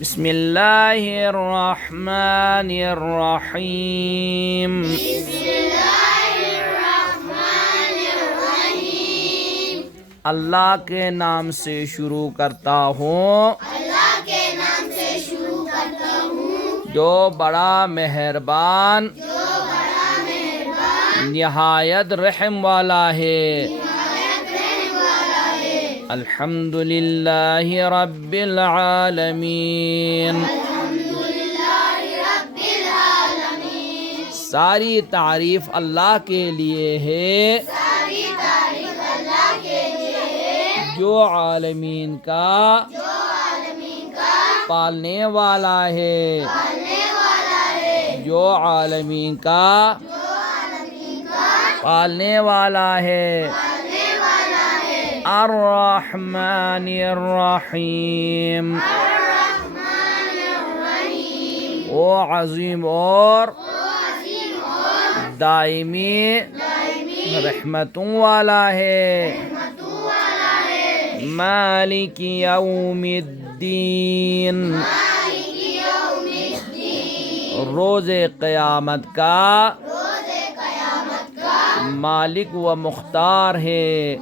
بسم اللہ الرحمن الرحیم اللہ کے نام سے شروع کرتا ہوں جو بڑا مہربان نہایت رحم والا ہے الحمد للہ رب العالمین ساری تعریف اللہ کے لیے ہے جو عالمین کا پالنے والا ہے جو عالمین کا پالنے والا ہے الرحمن الرحیم وہ عظیم اور دائمی رحمتوں والا ہے مالک یوم الدین روز قیامت کا مالک و مختار ہے